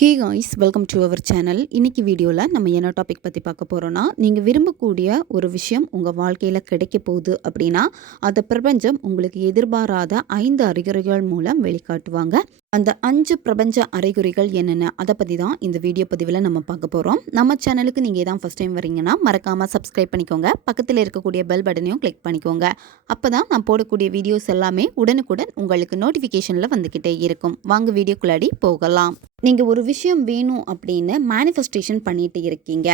Hey guys, welcome to our channel. இன்றைக்கி வீடியோவில் நம்ம என்ன டாபிக் பற்றி பார்க்க போகிறோன்னா, நீங்கள் விரும்பக்கூடிய ஒரு விஷயம் உங்கள் வாழ்க்கையில் கிடைக்க போகுது அப்படின்னா, அதை பிரபஞ்சம் உங்களுக்கு எதிர்பாராத 5 அறிகுறிகள் மூலம் வெளிக்காட்டுவாங்க. அந்த 5 பிரபஞ்ச அறிகுறிகள் என்னென்ன, அதை பற்றி தான் இந்த வீடியோ பதிவில் நம்ம பார்க்க போகிறோம். நம்ம சேனலுக்கு நீங்கள் தான் ஃபஸ்ட் டைம் வரீங்கன்னா மறக்காமல் சப்ஸ்கிரைப் பண்ணிக்கோங்க. பக்கத்தில் இருக்கக்கூடிய பெல் பட்டனையும் கிளிக் பண்ணிக்கோங்க. அப்போ தான் நான் போடக்கூடிய வீடியோஸ் எல்லாமே உடனுக்குடன் உங்களுக்கு நோட்டிஃபிகேஷனில் வந்துக்கிட்டே இருக்கும். வாங்க வீடியோக்குள்ளாடி போகலாம். நீங்கள் ஒரு விஷயம் வேணும் அப்படின்னு மேனிஃபெஸ்டேஷன் பண்ணிட்டு இருக்கீங்க.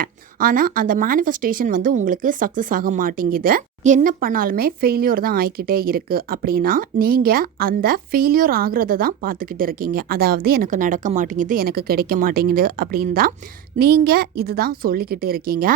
ஆனால் அந்த மேனிஃபெஸ்டேஷன் உங்களுக்கு சக்ஸஸ் ஆக மாட்டேங்குது. என்ன பண்ணாலுமே ஃபெயிலியர் தான் ஆகிக்கிட்டே இருக்குது அப்படின்னா, நீங்கள் அந்த ஃபெயிலியர் ஆகிறத தான் பார்த்துக்கிட்டு இருக்கீங்க. அதாவது எனக்கு நடக்க மாட்டேங்குது, எனக்கு கிடைக்க மாட்டேங்குது அப்படின்னு தான் நீங்கள் இதுதான் சொல்லிக்கிட்டு இருக்கீங்க.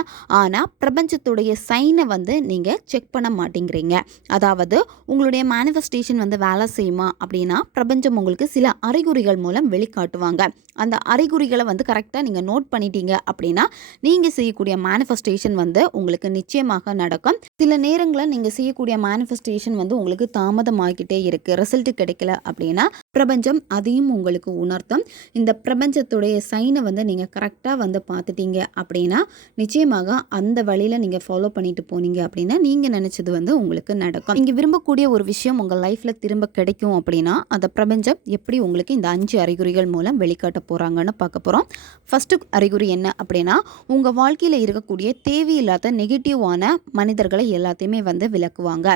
ஆனால் பிரபஞ்சத்துடைய சைனை நீங்கள் செக் பண்ண மாட்டேங்கிறீங்க. அதாவது உங்களுடைய மேனிஃபெஸ்டேஷன் வேலை செய்யுமா அப்படின்னா, பிரபஞ்சம் உங்களுக்கு சில அறிகுறிகள் மூலம் வெளிக்காட்டுவாங்க. அந்த அறிகுறிகளை கரெக்டாக நீங்கள் நோட் பண்ணிட்டீங்க அப்படின்னா, நீங்கள் செய்யக்கூடிய மேனிஃபெஸ்டேஷன் உங்களுக்கு நிச்சயமாக நடக்கும். சில நேரங்களில் நீங்கள் செய்யக்கூடிய மேனிஃபெஸ்டேஷன் உங்களுக்கு தாமதமாகிக்கிட்டே இருக்குது, ரிசல்ட் கிடைக்கல அப்படின்னா பிரபஞ்சம் அதையும் உங்களுக்கு உணர்த்தும். இந்த பிரபஞ்சத்துடைய சைனை நீங்கள் கரெக்டாக பார்த்துட்டீங்க அப்படின்னா, நிச்சயமாக அந்த வழியில் நீங்கள் ஃபாலோ பண்ணிட்டு போனீங்க அப்படின்னா நீங்கள் நினச்சது உங்களுக்கு நடக்கும். நீங்கள் விரும்பக்கூடிய ஒரு விஷயம் உங்கள் லைஃப்பில் திரும்ப கிடைக்கும் அப்படின்னா, அந்த பிரபஞ்சம் எப்படி உங்களுக்கு இந்த 5 அறிகுறிகள் மூலம் வெளிக்காட்ட போகிறாங்கன்னு பார்க்க போகிறோம். ஃபஸ்ட்டு அறிகுறி என்ன அப்படின்னா, உங்கள் வாழ்க்கையில் இருக்கக்கூடிய தேவையில்லாத நெகட்டிவான மனிதர்களை எல்லாத்தையுமே விளக்குவாங்க.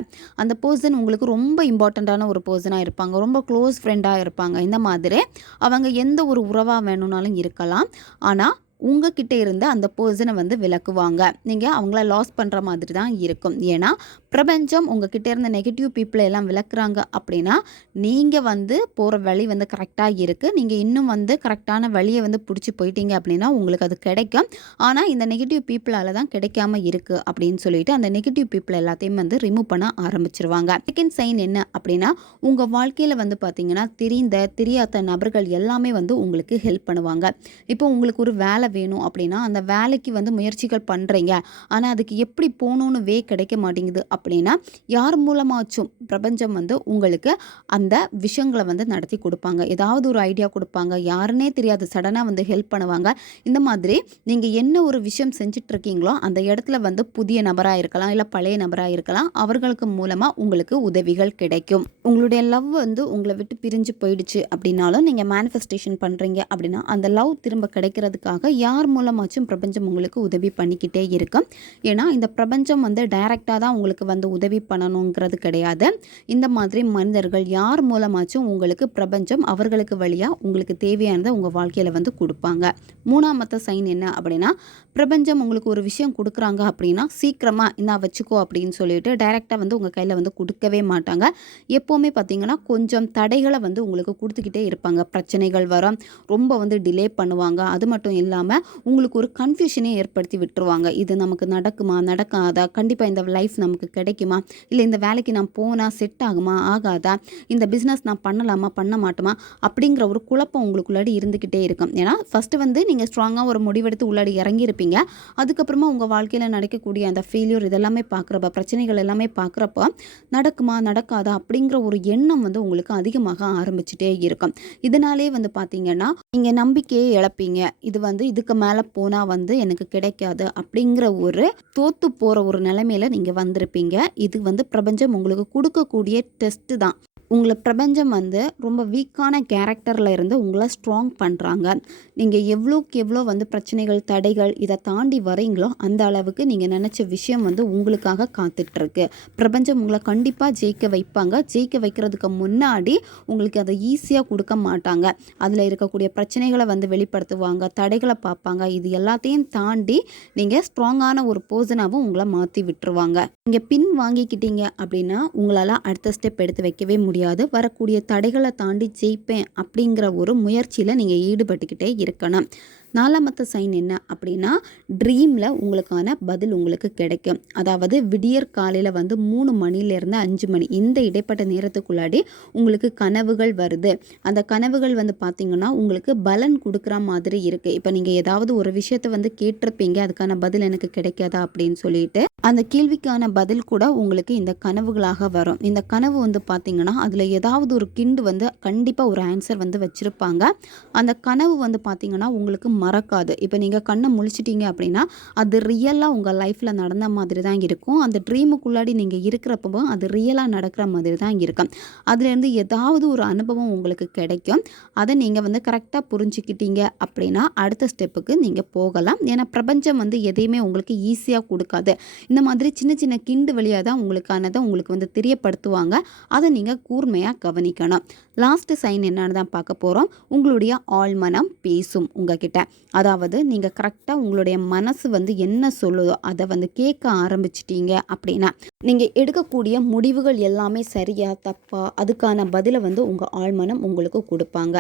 அந்த பர்சன் உங்களுக்கு ரொம்ப இம்பார்ட்டண்ட்டான ஒரு பர்சனாக இருப்பாங்க, ரொம்ப க்ளோஸ் ஃப்ரெண்டாக இருப்பாங்க. இந்த மாதிரி அவங்க எந்த ஒரு உறவாக வேணும்னாலும் இருக்கலாம். ஆனால் உங்ககிட்ட இருந்து அந்த பர்சனை விளக்குவாங்க. நீங்கள் அவங்கள லாஸ் பண்ணுற மாதிரி தான் இருக்கும். ஏன்னா பிரபஞ்சம் உங்ககிட்ட இருந்த நெகட்டிவ் பீப்புளை எல்லாம் விளக்குறாங்க அப்படின்னா, நீங்கள் போகிற வழி கரெக்டாக இருக்குது. நீங்கள் இன்னும் கரெக்டான வழியை பிடிச்சி போயிட்டீங்க அப்படின்னா உங்களுக்கு அது கிடைக்கும். ஆனால் இந்த நெகட்டிவ் பீப்புளால் தான் கிடைக்காம இருக்குது அப்படின்னு சொல்லிட்டு அந்த நெகட்டிவ் பீப்புளை எல்லாத்தையும் ரிமூவ் பண்ண ஆரம்பிச்சிருவாங்க. செகண்ட் சைன் என்ன அப்படின்னா, உங்கள் வாழ்க்கையில் பார்த்தீங்கன்னா தெரியாத நபர்கள் எல்லாமே உங்களுக்கு ஹெல்ப் பண்ணுவாங்க. இப்போ உங்களுக்கு ஒரு வேலை வேணும் அப்படின்னா, அந்த வேலைக்கு முயற்சிகள் பண்ணுறீங்க. ஆனால் அதுக்கு எப்படி போகணுன்னு கிடைக்க மாட்டேங்குது அப்படின்னா, யார் மூலமாச்சும் பிரபஞ்சம் உங்களுக்கு அந்த விஷயங்களை நடத்தி கொடுப்பாங்க. ஏதாவது ஒரு ஐடியா கொடுப்பாங்க, யாருன்னே தெரியாது, சடனாக ஹெல்ப் பண்ணுவாங்க. இந்த மாதிரி நீங்கள் என்ன ஒரு விஷயம் செஞ்சுட்டு இருக்கீங்களோ அந்த இடத்துல புதிய நபராக இருக்கலாம், இல்லை பழைய நபராக இருக்கலாம், அவர்களுக்கு மூலமாக உங்களுக்கு உதவிகள் கிடைக்கும். உங்களுடைய லவ் உங்களை விட்டு பிரிஞ்சு போயிடுச்சு அப்படின்னாலும் நீங்கள் மேனிஃபெஸ்டேஷன் பண்ணுறீங்க அப்படின்னா, அந்த லவ் திரும்ப கிடைக்கிறதுக்காக யார் மூலமாச்சும் பிரபஞ்சம் உங்களுக்கு உதவி பண்ணிக்கிட்டே இருக்கும். ஏன்னா இந்த பிரபஞ்சம் டைரெக்டாக தான் உங்களுக்கு உதவி பண்ணணுங்கிறது கிடையாது. இந்த மாதிரி மனிதர்கள் யார் மூலமாச்சும் உங்களுக்கு பிரபஞ்சம் அவர்களுக்கு வழியாக உங்களுக்கு தேவையானதை உங்கள் வாழ்க்கையில் கொடுப்பாங்க. மூணாமத்த சைன் என்ன அப்படின்னா, பிரபஞ்சம் உங்களுக்கு ஒரு விஷயம் கொடுக்குறாங்க அப்படின்னா சீக்கிரமாக இந்த வச்சுக்கோ அப்படின்னு சொல்லிட்டு டைரெக்டாக உங்கள் கையில் கொடுக்கவே மாட்டாங்க. எப்போவுமே பார்த்தீங்கன்னா கொஞ்சம் தடைகளை உங்களுக்கு கொடுத்துக்கிட்டே இருப்பாங்க. பிரச்சனைகள் வரும், ரொம்ப டிலே பண்ணுவாங்க. அது மட்டும் இல்லாமல் உங்களுக்கு ஒரு கன்ஃபியூஷனே ஏற்படுத்தி விட்டுருவாங்க. இது நமக்கு நடக்குமா, நடக்காதா, கண்டிப்பாக இந்த லைஃப் நமக்கு கிடைக்குமா, இல்லை இந்த வேலைக்கு நான் போனால் செட் ஆகுமா, ஆகாதா, இந்த பிஸ்னஸ் நான் பண்ணலாமா, பண்ண மாட்டோமா அப்படிங்கிற ஒரு குழப்பம் உங்களுக்குள்ளாடி இருந்துக்கிட்டே இருக்கும். ஏன்னா ஃபஸ்ட்டு நீங்கள் ஸ்ட்ராங்காக ஒரு முடிவெடுத்து உள்ளாடி இறங்கியிருப்பீங்க. அதுக்கப்புறமா உங்கள் வாழ்க்கையில் நடக்கக்கூடிய அந்த ஃபெயிலியர் இதெல்லாமே பார்க்குறப்ப, பிரச்சனைகள் எல்லாமே பார்க்குறப்ப நடக்குமா, நடக்காதா அப்படிங்கிற ஒரு எண்ணம் உங்களுக்கு அதிகமாக ஆரம்பிச்சுட்டே இருக்கும். இதனாலே பார்த்தீங்கன்னா நீங்கள் நம்பிக்கையை இழப்பீங்க. இது இதுக்கு மேலே போனால் எனக்கு கிடைக்காது அப்படிங்கிற ஒரு தோத்து போகிற ஒரு நிலைமையில் நீங்கள் வந்திருப்பீங்க. இது பிரபஞ்சம் உங்களுக்கு கொடுக்கக்கூடிய டெஸ்ட்டு தான். உங்களை பிரபஞ்சம் ரொம்ப வீக்கான கேரக்டரில் இருந்து உங்களை ஸ்ட்ராங் பண்ணுறாங்க. நீங்கள் எவ்வளோக்கு எவ்வளோ பிரச்சனைகள், தடைகள் இதை தாண்டி வரீங்களோ அந்த அளவுக்கு நீங்கள் நினச்ச விஷயம் உங்களுக்காக காத்துட்ருக்கு. பிரபஞ்சம் உங்களை கண்டிப்பாக ஜெயிக்க வைப்பாங்க. ஜெயிக்க வைக்கிறதுக்கு முன்னாடி உங்களுக்கு அதை ஈஸியாக கொடுக்க மாட்டாங்க. அதில் இருக்கக்கூடிய பிரச்சனைகளை வெளிப்படுத்துவாங்க, தடைகளை பார்ப்பாங்க. இது எல்லாத்தையும் தாண்டி நீங்கள் ஸ்ட்ராங்கான ஒரு பர்சனாகவும் உங்களை மாற்றி விட்டுருவாங்க. நீங்கள் பின் வாங்கிக்கிட்டீங்க அப்படின்னா உங்களால் அடுத்த ஸ்டெப் எடுத்து வைக்கவே முடியாது. வரக்கூடிய தடைகளை தாண்டி ஜெயிப்பேன் அப்படிங்கிற ஒரு முயற்சியில் நீங்கள் ஈடுபட்டுக்கிட்டே இருக்கணும். 4ஆமத்த சைன் என்ன அப்படின்னா, ட்ரீமில் உங்களுக்கான பதில் உங்களுக்கு கிடைக்கும். அதாவது விடியற் காலையில் வந்து 3 மணிலேருந்து 5 மணி இந்த இடைப்பட்ட நேரத்துக்குள்ளாடி உங்களுக்கு கனவுகள் வருது. அந்த கனவுகள் வந்து பார்த்திங்கன்னா உங்களுக்கு பலன் கொடுக்குற மாதிரி இருக்குது. இப்போ நீங்கள் ஏதாவது ஒரு விஷயத்தை வந்து கேட்டிருப்பீங்க, அதுக்கான பதில் எனக்கு கிடைக்காதா அப்படின்னு சொல்லிட்டு. அந்த கேள்விக்கான பதில் கூட உங்களுக்கு இந்த கனவுகளாக வரும். இந்த கனவு வந்து பார்த்திங்கன்னா அதில் ஏதாவது ஒரு கிண்டு வந்து கண்டிப்பாக ஒரு ஆன்சர் வந்து வச்சுருப்பாங்க. அந்த கனவு வந்து பார்த்திங்கன்னா உங்களுக்கு மறக்காது. இப்போ நீங்கள் கண்ணை முழிச்சிட்டிங்க அப்படின்னா அது ரியலாக உங்கள் லைஃப்பில் நடந்த மாதிரி தான் இருக்கும். அந்த ட்ரீமுக்குள்ளாடி நீங்கள் இருக்கிறப்போ அது ரியலாக நடக்கிற மாதிரி தான் இருக்கும். அதுலேருந்து ஏதாவது ஒரு அனுபவம் உங்களுக்கு கிடைக்கும். அதை நீங்கள் வந்து கரெக்டாக புரிஞ்சுக்கிட்டீங்க அப்படின்னா அடுத்த ஸ்டெப்புக்கு நீங்கள் போகலாம். ஏன்னா பிரபஞ்சம் வந்து எதையுமே உங்களுக்கு ஈஸியாக கொடுக்காது. இந்த மாதிரி சின்ன சின்ன கிண்டு வழியாக தான் உங்களுக்கானதை உங்களுக்கு வந்து தெரியப்படுத்துவாங்க. அதை நீங்கள் கூர்மையாக கவனிக்கணும். லாஸ்ட்டு சைன் என்னன்னு தான் பார்க்க போகிறோம். உங்களுடைய ஆழ்மனம் பேசும் உங்ககிட்ட. அதாவது நீங்கள் கரெக்டாக உங்களுடைய மனசு வந்து என்ன சொல்லுதோ அதை வந்து கேட்க ஆரம்பிச்சிட்டீங்க அப்படின்னா நீங்கள் எடுக்கக்கூடிய முடிவுகள் எல்லாமே சரியா தப்பா அதுக்கான பதிலை வந்து உங்கள் ஆழ்மனம் உங்களுக்கு கொடுப்பாங்க.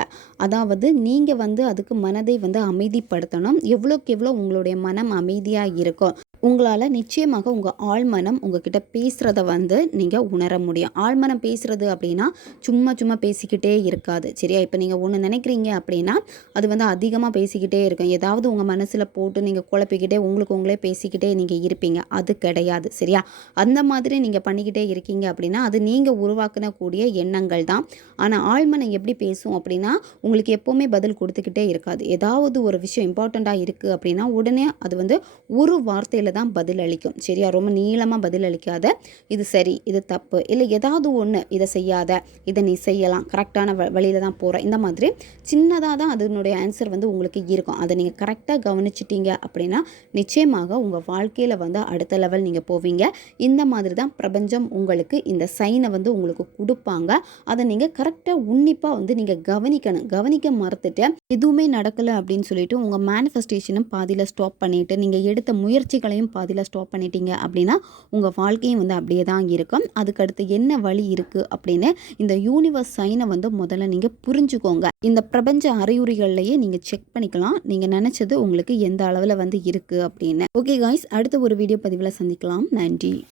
அதாவது நீங்கள் வந்து அதுக்கு மனதை வந்து அமைதிப்படுத்தணும். எவ்வளோக்கு எவ்வளோ உங்களுடைய மனம் அமைதியாக இருக்கும் உங்களால் நிச்சயமாக உங்கள் ஆழ்மனம் உங்ககிட்ட பேசுகிறத வந்து நீங்கள் உணர முடியும். ஆழ்மனம் பேசுகிறது அப்படின்னா சும்மா பேசிக்கிட்டே இருக்காது. சரியா? இப்போ நீங்கள் ஒன்று நினைக்கிறீங்க அப்படின்னா அது வந்து அதிகமாக பேசிக்கிட்டே இருக்கும். ஏதாவது உங்கள் மனசில் போட்டு நீங்கள் குழப்பிக்கிட்டே உங்களுக்கு உங்களே பேசிக்கிட்டே நீங்கள் இருப்பீங்க. அது கிடையாது. சரியா? அந்த மாதிரி நீங்கள் பண்ணிக்கிட்டே இருக்கீங்க அப்படின்னா அது நீங்கள் உருவாக்கக்கூடிய எண்ணங்கள் தான். ஆனால் ஆழ்மனம் எப்படி பேசும் அப்படின்னா உங்களுக்கு எப்போவுமே பதில் கொடுத்துக்கிட்டே இருக்காது. ஏதாவது ஒரு விஷயம் இம்பார்ட்டண்ட்டாக இருக்குது அப்படின்னா உடனே அது வந்து ஒரு வார்த்தையில் தான் பதில் அளிக்கும். சரியா? ரொம்ப நீளமாக பதில் அளிக்காத இது சரி இது தப்பு இல்லை ஏதாவது ஒன்று இதை செய்யாத இதை நீ செய்யலாம் கரெக்டான வழியில் தான் போகிற இந்த மாதிரி சின்னதாக தான் அதனுடைய ஆன்சர் வந்து உங்களுக்கு இருக்கும். அதை நீங்கள் கரெக்டாக கவனிச்சிட்டீங்க அப்படின்னா நிச்சயமாக உங்கள் வாழ்க்கையில் வந்து அடுத்த லெவல் நீங்கள் போவீங்க. இந்த மாதிரி தான் பிரபஞ்சம் உங்களுக்கு இந்த சைனை வந்து உங்களுக்கு கொடுப்பாங்க. அதை நீங்கள் கரெக்டாக உன்னிப்பாக வந்து நீங்கள் கவனிக்கணும். கவனிக்க மறந்துட்டு எதுவுமே நடக்கலை அப்படின்னு சொல்லிட்டு உங்கள் மேனிஃபெஸ்டேஷனும் பாதியில் ஸ்டாப் பண்ணிவிட்டு நீங்கள் எடுத்த முயற்சிகளையும் பாதியில் ஸ்டாப் பண்ணிட்டீங்க அப்படின்னா உங்கள் வாழ்க்கையும் வந்து அப்படியே தான் இருக்கும். அதுக்கடுத்து என்ன வழி இருக்குது அப்படின்னு இந்த யூனிவர்ஸ் சைனை வந்து முதல்ல நீங்கள் புரிஞ்சுக்கோங்க. இந்த பிரபஞ்ச அறிகுறிகள்லையே நீங்கள் செக் பண்ணிக்கலாம் நீங்கள் நினச்சது உங்களுக்கு எந்த அளவில் வந்து இருக்குது அப்படின்னு. ஓகே காய்ஸ், அடுத்த ஒரு வீடியோ பதிவில் சந்திக்கலாம். நன்றி.